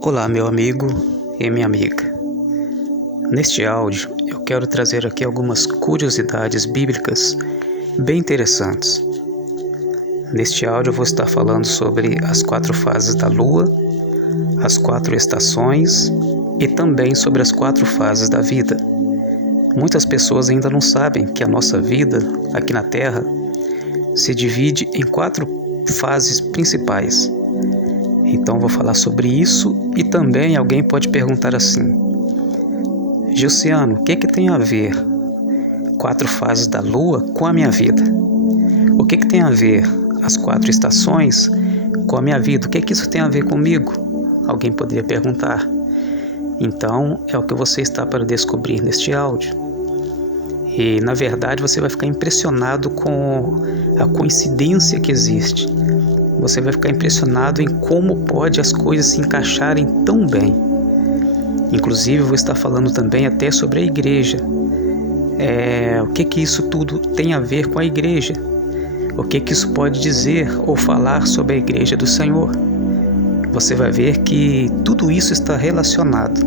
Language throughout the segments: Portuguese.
Olá, meu amigo e minha amiga. Neste áudio, eu quero trazer aqui algumas curiosidades bíblicas bem interessantes. Neste áudio, eu vou estar falando sobre as 4 fases da Lua, as 4 estações e também sobre as 4 fases da vida. Muitas pessoas ainda não sabem que a nossa vida aqui na Terra se divide em 4 fases principais. Então vou falar sobre isso e também alguém pode perguntar assim: Gilciano, o que tem a ver 4 fases da Lua com a minha vida? O que tem a ver as 4 estações com a minha vida? O que isso tem a ver comigo? Alguém poderia perguntar. Então é o que você está para descobrir neste áudio. E na verdade você vai ficar impressionado com a coincidência que existe. Você vai ficar impressionado em como pode as coisas se encaixarem tão bem. Inclusive, eu vou estar falando também até sobre a igreja. O que isso tudo tem a ver com a igreja? O que isso pode dizer ou falar sobre a igreja do Senhor? Você vai ver que tudo isso está relacionado.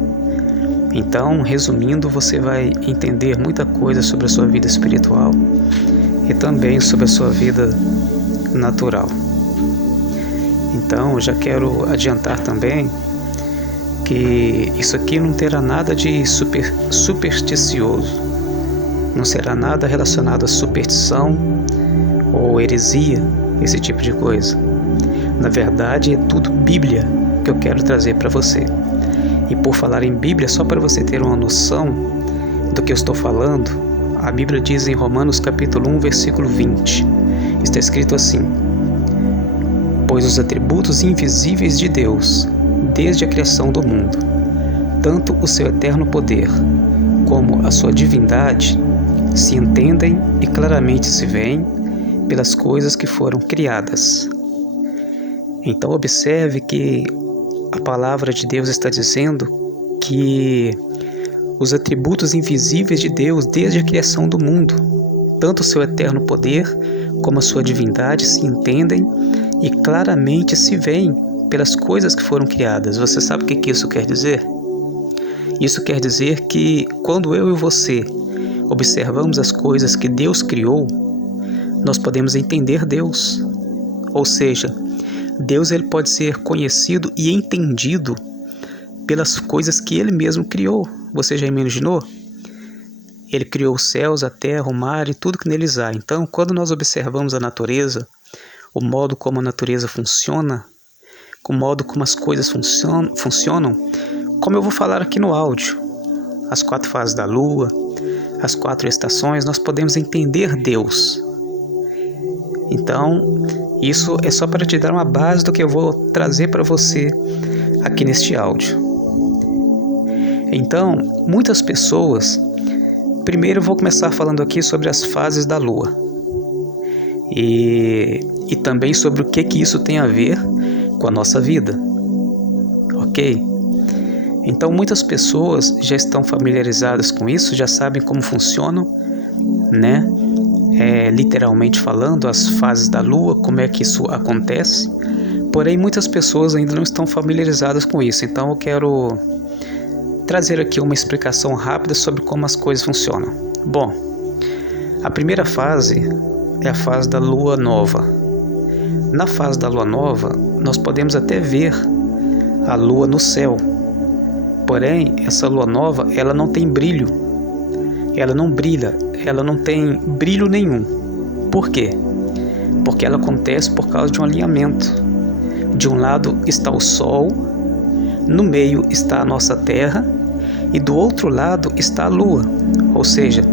Então, resumindo, você vai entender muita coisa sobre a sua vida espiritual e também sobre a sua vida natural. Então, eu já quero adiantar também que isso aqui não terá nada de supersticioso, não será nada relacionado a superstição ou heresia, esse tipo de coisa. Na verdade, é tudo Bíblia que eu quero trazer para você. E por falar em Bíblia, só para você ter uma noção do que eu estou falando, a Bíblia diz em Romanos capítulo 1, versículo 20, está escrito assim: pois os atributos invisíveis de Deus, desde a criação do mundo, tanto o seu eterno poder como a sua divindade, se entendem e claramente se veem pelas coisas que foram criadas. Então observe que a palavra de Deus está dizendo que os atributos invisíveis de Deus, desde a criação do mundo, tanto o seu eterno poder como a sua divindade se entendem e claramente se veem pelas coisas que foram criadas. Você sabe o que isso quer dizer? Isso quer dizer que quando eu e você observamos as coisas que Deus criou, nós podemos entender Deus. Ou seja, Deus ele pode ser conhecido e entendido pelas coisas que Ele mesmo criou. Você já imaginou? Ele criou os céus, a terra, o mar e tudo que neles há. Então, quando nós observamos a natureza, o modo como a natureza funciona, o modo como as coisas funcionam, como eu vou falar aqui no áudio, as 4 fases da Lua, as 4 estações, nós podemos entender Deus. Então, isso é só para te dar uma base do que eu vou trazer para você aqui neste áudio. Então, muitas pessoas... Primeiro eu vou começar falando aqui sobre as fases da Lua. E também sobre o que isso tem a ver com a nossa vida. Ok? Então muitas pessoas já estão familiarizadas com isso, já sabem como funcionam, né? Literalmente falando, as fases da Lua, como é que isso acontece. Porém, muitas pessoas ainda não estão familiarizadas com isso. Então eu quero trazer aqui uma explicação rápida sobre como as coisas funcionam. Bom, a primeira fase é a fase da Lua Nova. Na fase da Lua Nova, nós podemos até ver a Lua no céu. Porém, essa Lua Nova, ela não tem brilho. Ela não brilha, ela não tem brilho nenhum. Por quê? Porque ela acontece por causa de um alinhamento. De um lado está o Sol, no meio está a nossa Terra e do outro lado está a Lua. Ou seja,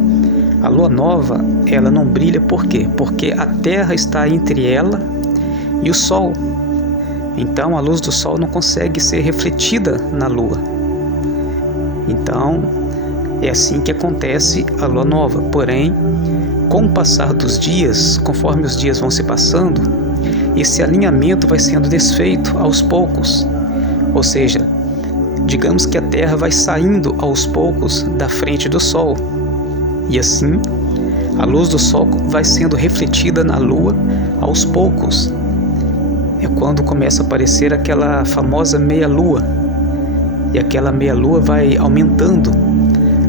a Lua Nova, ela não brilha por quê? Porque a Terra está entre ela e o Sol. Então, a luz do Sol não consegue ser refletida na Lua. Então, é assim que acontece a Lua Nova. Porém, com o passar dos dias, conforme os dias vão se passando, esse alinhamento vai sendo desfeito aos poucos. Ou seja, digamos que a Terra vai saindo aos poucos da frente do Sol. E assim, a luz do Sol vai sendo refletida na Lua aos poucos. É quando começa a aparecer aquela famosa meia-lua. e aquela meia-lua vai aumentando,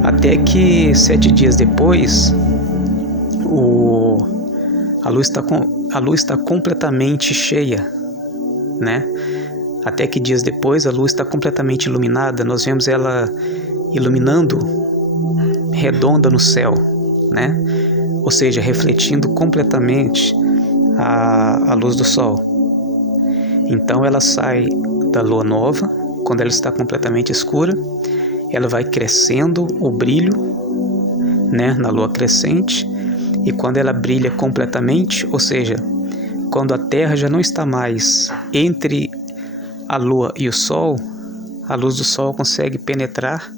até que 7 dias depois a luz está completamente cheia, né? Até que dias depois a luz está completamente iluminada, nós vemos ela iluminando redonda no céu, né? Ou seja, refletindo completamente a luz do sol. Então ela sai da lua nova, quando ela está completamente escura, ela vai crescendo o brilho, né, na lua crescente, e quando ela brilha completamente, ou seja, quando a Terra já não está mais entre a lua e o sol, a luz do sol consegue penetrar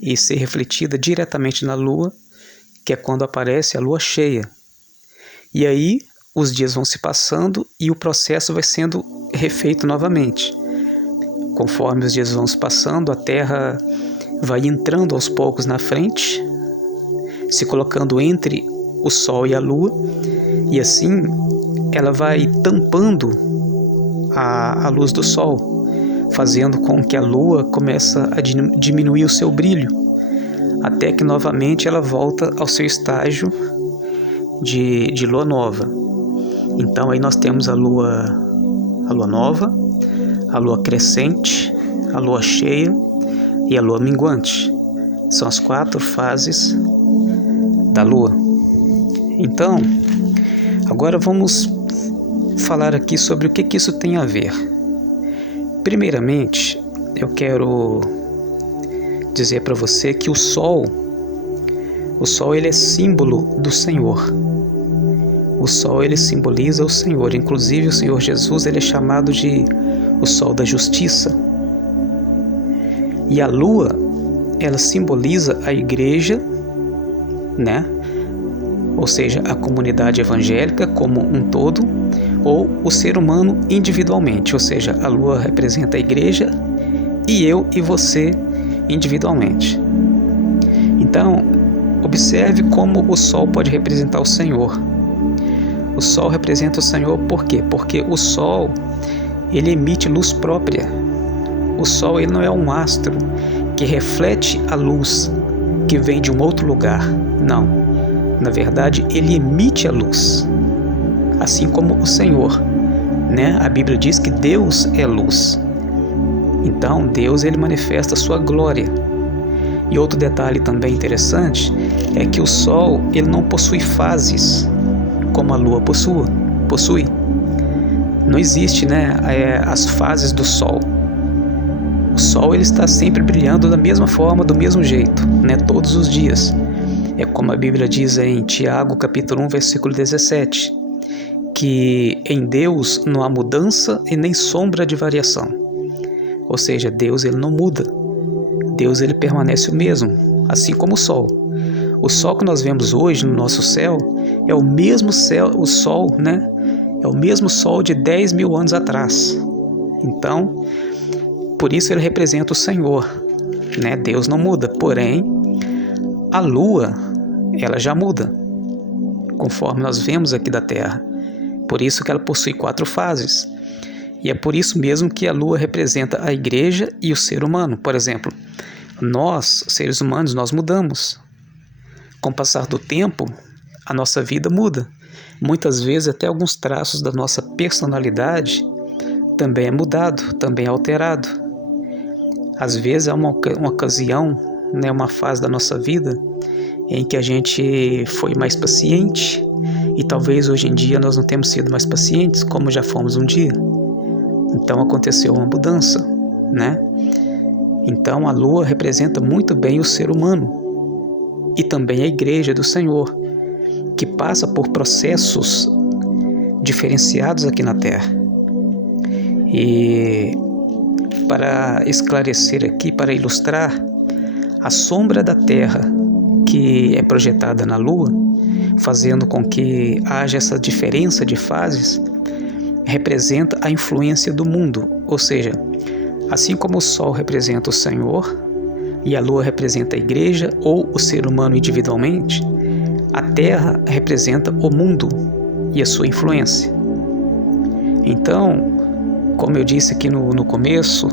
e ser refletida diretamente na lua, que é quando aparece a lua cheia. E aí os dias vão se passando e o processo vai sendo refeito novamente. Conforme os dias vão se passando, a Terra vai entrando aos poucos na frente, se colocando entre o Sol e a Lua, e assim ela vai tampando a luz do Sol, fazendo com que a Lua comece a diminuir o seu brilho, até que novamente ela volta ao seu estágio de lua nova. Então aí nós temos a lua nova, a lua crescente, a lua cheia e a lua minguante. São as 4 fases da lua. Então, agora vamos falar aqui sobre o que isso tem a ver. Primeiramente, eu quero dizer para você que o sol ele é símbolo do Senhor. O sol ele simboliza o Senhor. Inclusive o Senhor Jesus ele é chamado de o sol da justiça. E a lua ela simboliza a igreja, né? Ou seja, a comunidade evangélica como um todo, ou o ser humano individualmente, ou seja, a lua representa a igreja e eu e você individualmente. Então, observe como o sol pode representar o Senhor. O sol representa o Senhor por quê? Porque o sol ele emite luz própria. O sol ele não é um astro que reflete a luz que vem de um outro lugar. Não. Na verdade, ele emite a luz, assim como o Senhor, né? A Bíblia diz que Deus é luz. Então, Deus ele manifesta a sua glória. E outro detalhe também interessante é que o Sol ele não possui fases, como a Lua possui. Não existe, né, as fases do Sol. O Sol ele está sempre brilhando da mesma forma, do mesmo jeito, né, todos os dias. É como a Bíblia diz em Tiago, capítulo 1, versículo 17, que em Deus não há mudança e nem sombra de variação. Ou seja, Deus ele não muda. Deus ele permanece o mesmo, assim como o Sol. O Sol que nós vemos hoje no nosso céu é o mesmo céu, o Sol, né? É o mesmo Sol de 10 mil anos atrás. Então, por isso ele representa o Senhor, né? Deus não muda, porém, a Lua, ela já muda, conforme nós vemos aqui da Terra. Por isso que ela possui 4 fases. E é por isso mesmo que a Lua representa a igreja e o ser humano. Por exemplo, nós, seres humanos, nós mudamos. Com o passar do tempo, a nossa vida muda. Muitas vezes até alguns traços da nossa personalidade também é mudado, também é alterado. Às vezes há uma ocasião, né, uma fase da nossa vida em que a gente foi mais paciente e talvez hoje em dia nós não temos sido mais pacientes como já fomos um dia. Então aconteceu uma mudança, né? Então a Lua representa muito bem o ser humano e também a igreja do Senhor, que passa por processos diferenciados aqui na Terra. E para esclarecer aqui, para ilustrar, a sombra da Terra que é projetada na Lua, fazendo com que haja essa diferença de fases, representa a influência do mundo, ou seja, assim como o Sol representa o Senhor e a Lua representa a igreja ou o ser humano individualmente, a Terra representa o mundo e a sua influência. Então, como eu disse aqui no começo,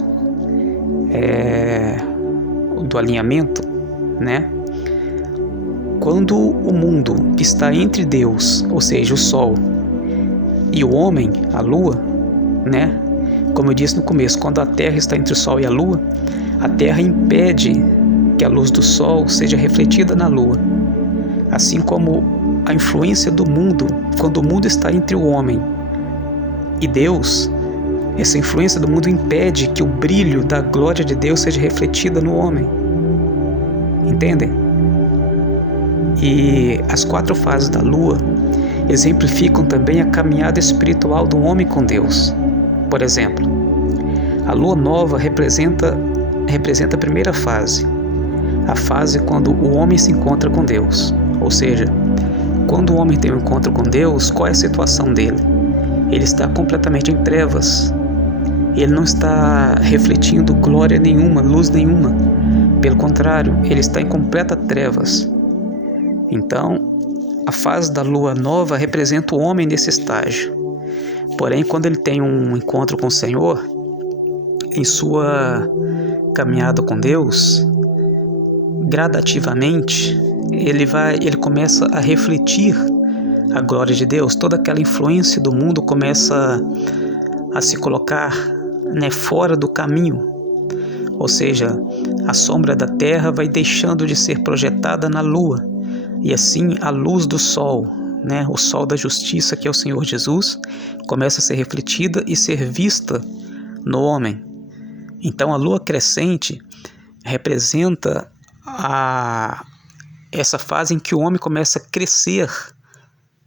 do alinhamento, né? Quando o mundo está entre Deus, ou seja, o Sol, e o homem, a Lua, né? Como eu disse no começo, quando a Terra está entre o Sol e a Lua, a Terra impede que a luz do Sol seja refletida na Lua. Assim como a influência do mundo, quando o mundo está entre o homem e Deus, essa influência do mundo impede que o brilho da glória de Deus seja refletida no homem. Entendem? E as 4 fases da Lua exemplificam também a caminhada espiritual do homem com Deus. Por exemplo, a Lua nova representa a primeira fase, a fase quando o homem se encontra com Deus. Ou seja, quando o homem tem um encontro com Deus, qual é a situação dele? Ele está completamente em trevas. Ele não está refletindo glória nenhuma, luz nenhuma. Pelo contrário, ele está em completa trevas. Então, a fase da Lua nova representa o homem nesse estágio. Porém, quando ele tem um encontro com o Senhor, em sua caminhada com Deus, gradativamente, ele começa a refletir a glória de Deus. Toda aquela influência do mundo começa a se colocar, né, fora do caminho. Ou seja, a sombra da terra vai deixando de ser projetada na lua. E assim a luz do sol, né, o sol da justiça, que é o Senhor Jesus, começa a ser refletida e ser vista no homem. Então a lua crescente representa essa fase em que o homem começa a crescer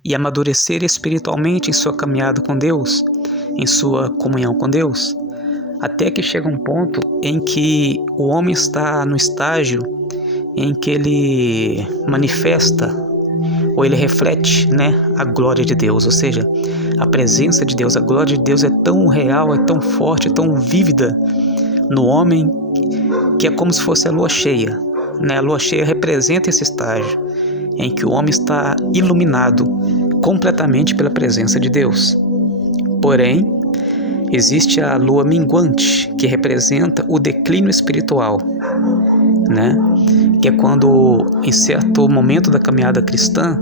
e amadurecer espiritualmente em sua caminhada com Deus, em sua comunhão com Deus, até que chega um ponto em que o homem está no estágio em que ele manifesta ou ele reflete, né, a glória de Deus, ou seja, a presença de Deus, a glória de Deus é tão real, é tão forte, é tão vívida no homem que é como se fosse a lua cheia, né? A lua cheia representa esse estágio em que o homem está iluminado completamente pela presença de Deus. Porém, existe a lua minguante, que representa o declínio espiritual, né? Que é quando, em certo momento da caminhada cristã,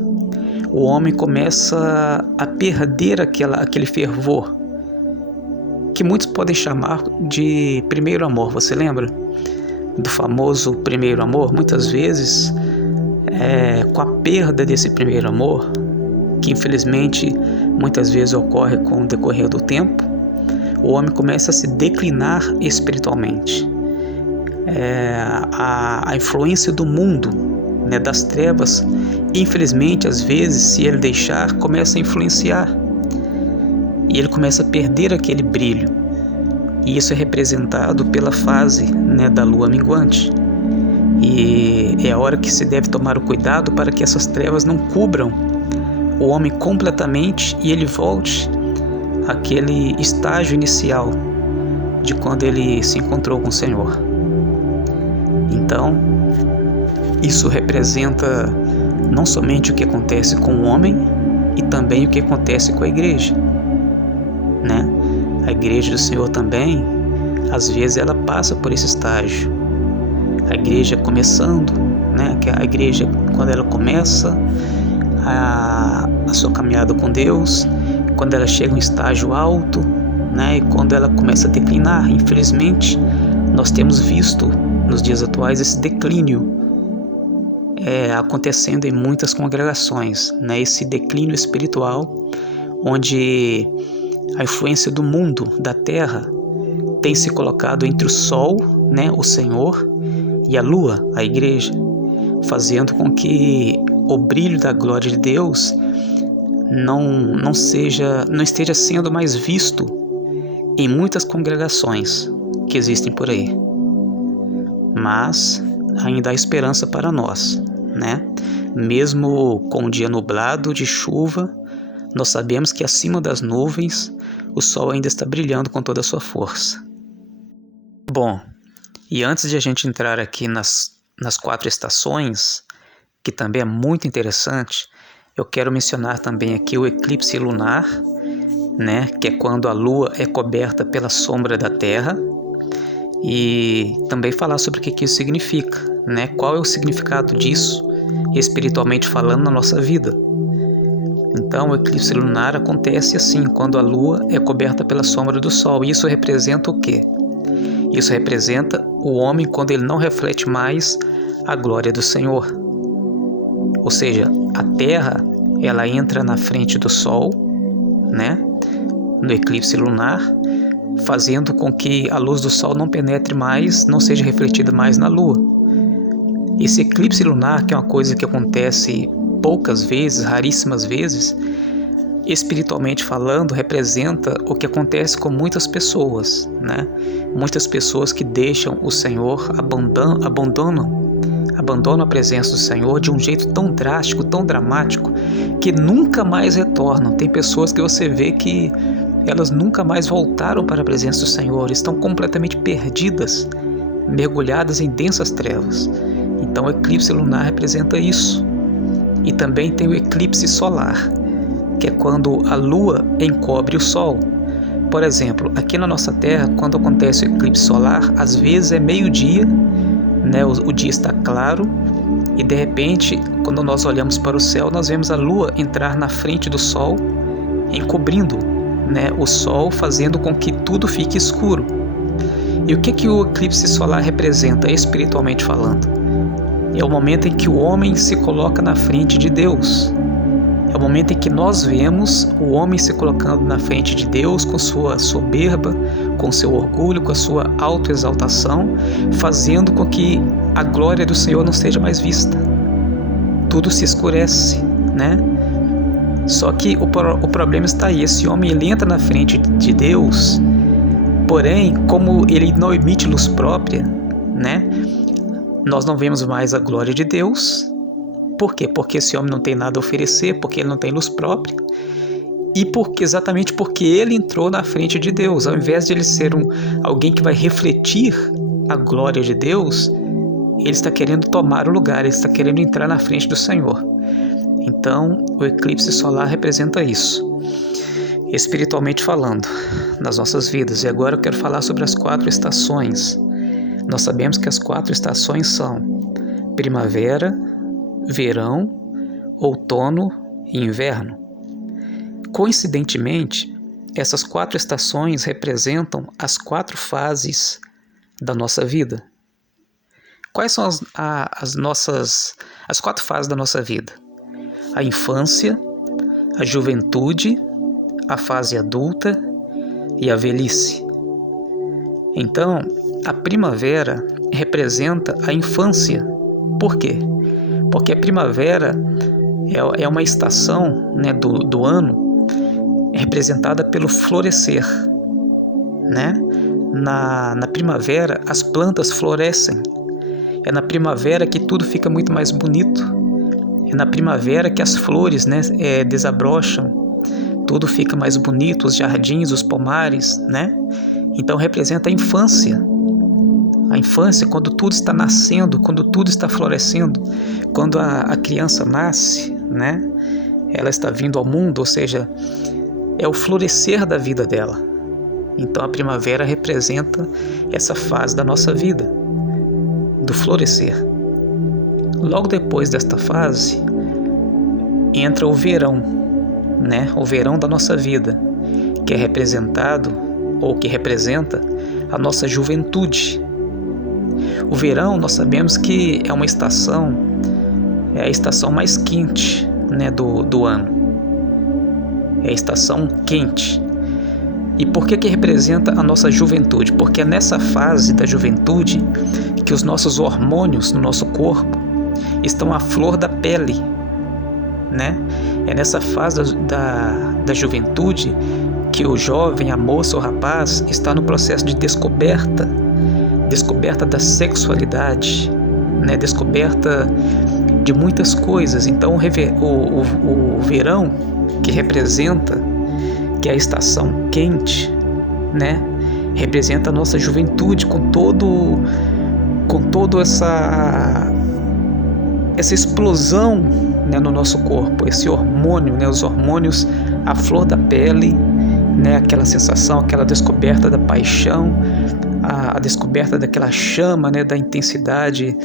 o homem começa a perder aquele fervor, que muitos podem chamar de primeiro amor. Você lembra do famoso primeiro amor? Muitas vezes, com a perda desse primeiro amor, que infelizmente muitas vezes ocorre com o decorrer do tempo, o homem começa a se declinar espiritualmente. A influência do mundo, né, das trevas, infelizmente, às vezes, se ele deixar, começa a influenciar. E ele começa a perder aquele brilho. E isso é representado pela fase, né, da lua minguante. E é a hora que se deve tomar o cuidado para que essas trevas não cubram o homem completamente e ele volte àquele estágio inicial de quando ele se encontrou com o Senhor. Então, isso representa não somente o que acontece com o homem, e também o que acontece com a igreja, né? A igreja do Senhor também, às vezes, ela passa por esse estágio. A igreja começando, né? A igreja, quando ela começa a sua caminhada com Deus, quando ela chega a um estágio alto, né? E quando ela começa a declinar, infelizmente, nós temos visto nos dias atuais esse declínio acontecendo em muitas congregações, né? Esse declínio espiritual, onde a influência do mundo, da terra, tem se colocado entre o sol, né, o Senhor, e a lua, a igreja, fazendo com que o brilho da glória de Deus não esteja sendo mais visto em muitas congregações que existem por aí. Mas ainda há esperança para nós, né? Mesmo com um dia nublado de chuva, nós sabemos que acima das nuvens o sol ainda está brilhando com toda a sua força. Bom, e antes de a gente entrar aqui nas 4 estações, que também é muito interessante, eu quero mencionar também aqui o eclipse lunar, né? Que é quando a lua é coberta pela sombra da terra, e também falar sobre o que isso significa, né? Qual é o significado disso, espiritualmente falando, na nossa vida. Então, o eclipse lunar acontece assim, quando a Lua é coberta pela sombra do Sol. E isso representa o quê? Isso representa o homem quando ele não reflete mais a glória do Senhor. Ou seja, a Terra, ela entra na frente do Sol, né? No eclipse lunar, fazendo com que a luz do Sol não penetre mais, não seja refletida mais na Lua. Esse eclipse lunar, que é uma coisa que acontece poucas vezes, raríssimas vezes, espiritualmente falando, representa o que acontece com muitas pessoas, né? Muitas pessoas que deixam o Senhor, abandonam a presença do Senhor de um jeito tão drástico, tão dramático, que nunca mais retornam. Tem pessoas que você vê que elas nunca mais voltaram para a presença do Senhor, estão completamente perdidas, mergulhadas em densas trevas. Então o eclipse lunar representa isso. E também tem o eclipse solar, que é quando a Lua encobre o Sol. Por exemplo, aqui na nossa Terra, quando acontece o eclipse solar, às vezes é meio-dia, né? O dia está claro, e de repente, quando nós olhamos para o céu, nós vemos a Lua entrar na frente do Sol, encobrindo, né, o Sol, fazendo com que tudo fique escuro. E o que o eclipse solar representa, espiritualmente falando? É o momento em que o homem se coloca na frente de Deus. É o momento em que nós vemos o homem se colocando na frente de Deus com sua soberba, com seu orgulho, com a sua autoexaltação, fazendo com que a glória do Senhor não seja mais vista. Tudo se escurece, né? Só que o problema está aí. Esse homem, ele entra na frente de Deus, porém, como ele não emite luz própria, né? Nós não vemos mais a glória de Deus. Por quê? Porque esse homem não tem nada a oferecer, porque ele não tem luz própria, e exatamente porque ele entrou na frente de Deus. Ao invés de ele ser alguém que vai refletir a glória de Deus, ele está querendo tomar o lugar, ele está querendo entrar na frente do Senhor. Então, o eclipse solar representa isso, espiritualmente falando, nas nossas vidas. E agora eu quero falar sobre as 4 estações. Nós sabemos que as 4 estações são primavera, verão, outono e inverno. Coincidentemente, essas 4 estações representam as 4 fases da nossa vida. Quais são as 4 fases da nossa vida? A infância, a juventude, a fase adulta e a velhice. Então, a primavera representa a infância. Por quê? Porque a primavera é uma estação, né, do ano representada pelo florescer, né? Na primavera, as plantas florescem. É na primavera que tudo fica muito mais bonito. É na primavera que as flores, né, desabrocham. Tudo fica mais bonito, os jardins, os pomares, né? Então representa a infância. A infância, quando tudo está nascendo, quando tudo está florescendo, quando a criança nasce, né? Ela está vindo ao mundo, ou seja, é o florescer da vida dela. Então a primavera representa essa fase da nossa vida, do florescer. Logo depois desta fase, entra o verão, né? O verão da nossa vida, que é representado, ou que representa, a nossa juventude. O verão, nós sabemos que é uma estação, é a estação mais quente, né, do ano. É a estação quente. E por que representa a nossa juventude? Porque é nessa fase da juventude que os nossos hormônios no nosso corpo estão à flor da pele, né? É nessa fase da juventude que o jovem, a moça ou o rapaz está no processo de descoberta da sexualidade, né? Descoberta de muitas coisas. Então o verão, que representa, que é a estação quente, né? Representa a nossa juventude com todo essa explosão, né, no nosso corpo, esse hormônio, né, os hormônios à flor da pele, né, aquela sensação, aquela descoberta da paixão, a descoberta daquela chama, né, da intensidade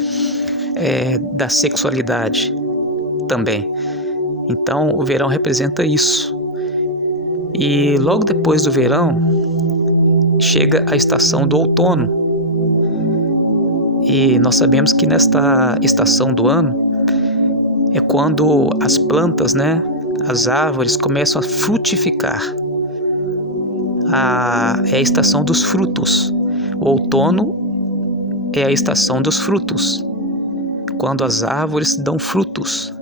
da sexualidade também. Então o verão representa isso. E logo depois do verão chega a estação do outono. E nós sabemos que nesta estação do ano é quando as plantas, né, as árvores começam a frutificar. É a estação dos frutos. O outono é a estação dos frutos, quando as árvores dão frutos.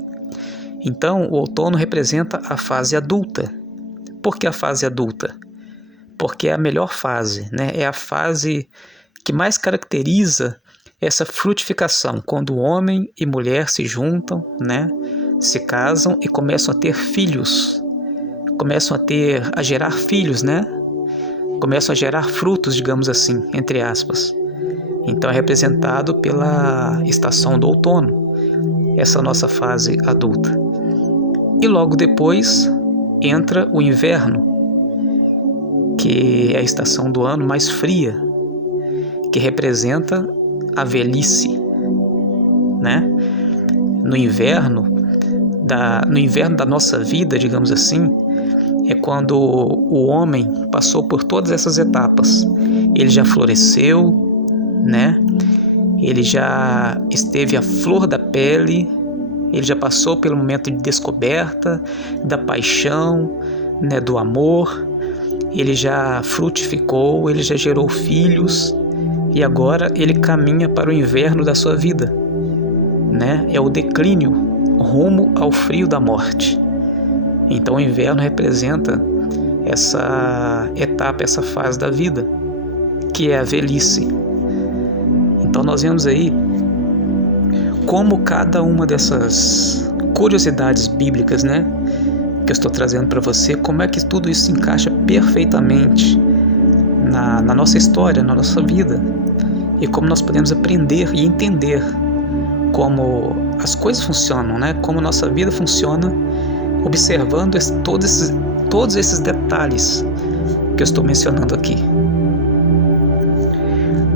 Então, o outono representa a fase adulta. Por que a fase adulta? Porque é a melhor fase, né? É a fase que mais caracteriza essa frutificação, quando homem e mulher se juntam, né? Se casam e começam a ter filhos, começam a gerar filhos, né? Começam a gerar frutos, digamos assim, entre aspas. Então é representado pela estação do outono, essa nossa fase adulta. E logo depois entra o inverno, que é a estação do ano mais fria, que representa a velhice, né? No inverno da nossa vida, digamos assim, é quando o homem passou por todas essas etapas. Ele já floresceu, né? Ele já esteve à flor da pele, ele já passou pelo momento de descoberta, da paixão, né, do amor, ele já frutificou, ele já gerou filhos e agora ele caminha para o inverno da sua vida, né? É o declínio rumo ao frio da morte. Então o inverno representa essa etapa, essa fase da vida, que é a velhice. Então nós vemos aí como cada uma dessas curiosidades bíblicas, né, que eu estou trazendo para você, como é que tudo isso se encaixa perfeitamente na nossa história, na nossa vida, e como nós podemos aprender e entender como as coisas funcionam, né, como nossa vida funciona, observando todos esses detalhes que eu estou mencionando aqui.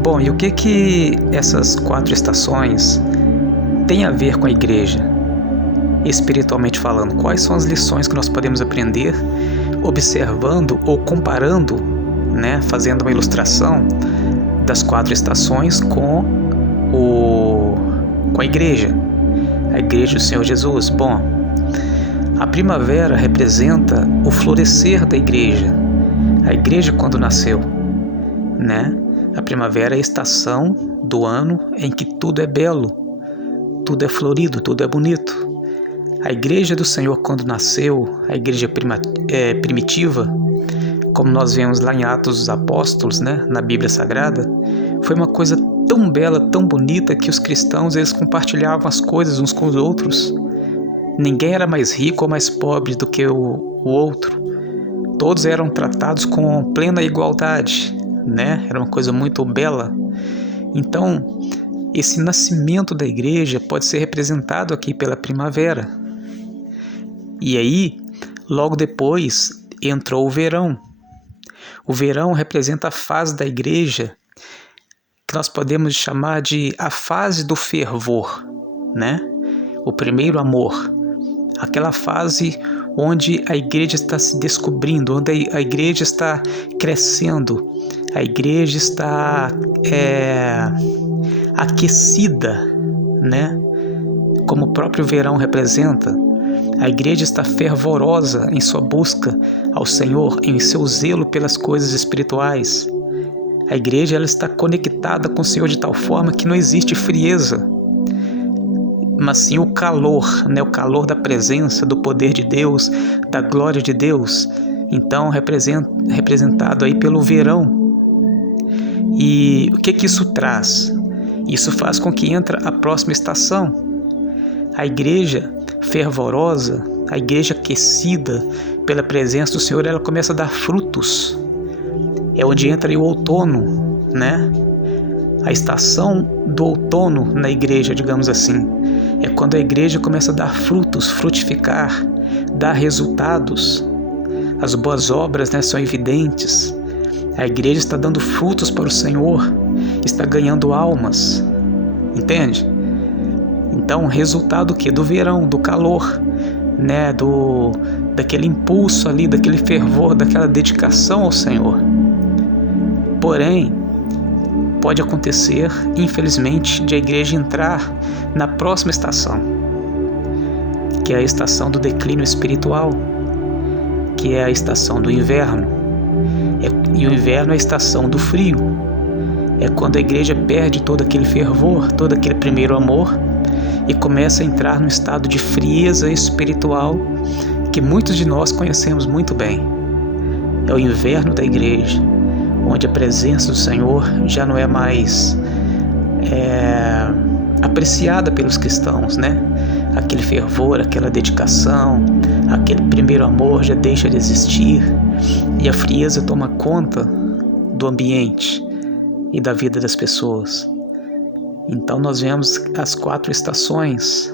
Bom, e o que essas 4 estações têm a ver com a igreja, espiritualmente falando? Quais são as lições que nós podemos aprender observando ou comparando, né, fazendo uma ilustração das 4 estações com a igreja do Senhor Jesus? Bom, a primavera representa o florescer da igreja, a igreja quando nasceu, né? A primavera é a estação do ano em que tudo é belo, tudo é florido, tudo é bonito. A igreja do Senhor quando nasceu, a igreja primitiva, como nós vemos lá em Atos dos Apóstolos, né, na Bíblia Sagrada, foi uma coisa tão bela, tão bonita, que os cristãos eles compartilhavam as coisas uns com os outros. Ninguém era mais rico ou mais pobre do que o outro. Todos eram tratados com plena igualdade, né? Era uma coisa muito bela. Então, esse nascimento da igreja pode ser representado aqui pela primavera. E aí, logo depois, entrou o verão. O verão representa a fase da igreja que nós podemos chamar de a fase do fervor, né? O primeiro amor. Aquela fase onde a igreja está se descobrindo, onde a igreja está crescendo, a igreja está aquecida, né? Como o próprio verão representa. A igreja está fervorosa em sua busca ao Senhor, em seu zelo pelas coisas espirituais. A igreja ela está conectada com o Senhor de tal forma que não existe frieza, mas sim o calor, né? O calor da presença, do poder de Deus, da glória de Deus. Então, representado aí pelo verão. E o que isso traz? Isso faz com que entre a próxima estação. A igreja fervorosa, a igreja aquecida pela presença do Senhor, ela começa a dar frutos. É onde entra aí o outono, né? A estação do outono na igreja, digamos assim, é quando a igreja começa a dar frutos, frutificar, dar resultados. As boas obras, né, são evidentes. A igreja está dando frutos para o Senhor, está ganhando almas, entende? Então, resultado do quê? Do verão, do calor, né? Daquele impulso ali, daquele fervor, daquela dedicação ao Senhor. Porém, pode acontecer, infelizmente, de a igreja entrar na próxima estação, que é a estação do declínio espiritual, que é a estação do inverno. E o inverno é a estação do frio. É quando a igreja perde todo aquele fervor, todo aquele primeiro amor e começa a entrar num estado de frieza espiritual que muitos de nós conhecemos muito bem. É o inverno da igreja, onde a presença do Senhor já não é mais apreciada pelos cristãos, né? Aquele fervor, aquela dedicação, aquele primeiro amor já deixa de existir e a frieza toma conta do ambiente e da vida das pessoas. Então nós vemos as 4 estações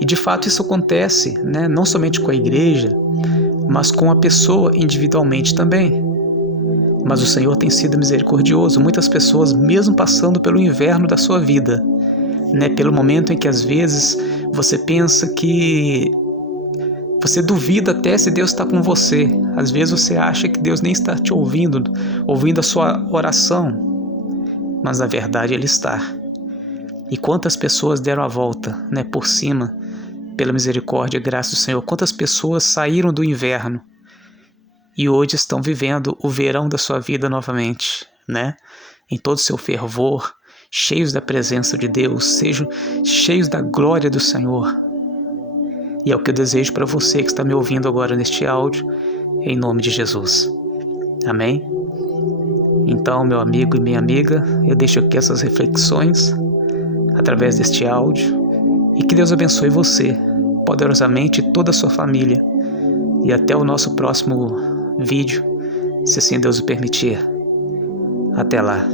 e de fato isso acontece, né? Não somente com a igreja, mas com a pessoa individualmente também. Mas o Senhor tem sido misericordioso. Muitas pessoas, mesmo passando pelo inverno da sua vida, né? Pelo momento em que às vezes você pensa que você duvida até se Deus está com você. Às vezes você acha que Deus nem está te ouvindo a sua oração, mas na verdade Ele está. E quantas pessoas deram a volta, né, por cima, pela misericórdia e graça do Senhor? Quantas pessoas saíram do inverno e hoje estão vivendo o verão da sua vida novamente, né? Em todo o seu fervor, cheios da presença de Deus, sejam cheios da glória do Senhor. E é o que eu desejo para você que está me ouvindo agora neste áudio, em nome de Jesus. Amém? Então, meu amigo e minha amiga, eu deixo aqui essas reflexões através deste áudio e que Deus abençoe você poderosamente e toda a sua família. E até o nosso próximo vídeo, se assim Deus o permitir. Até lá.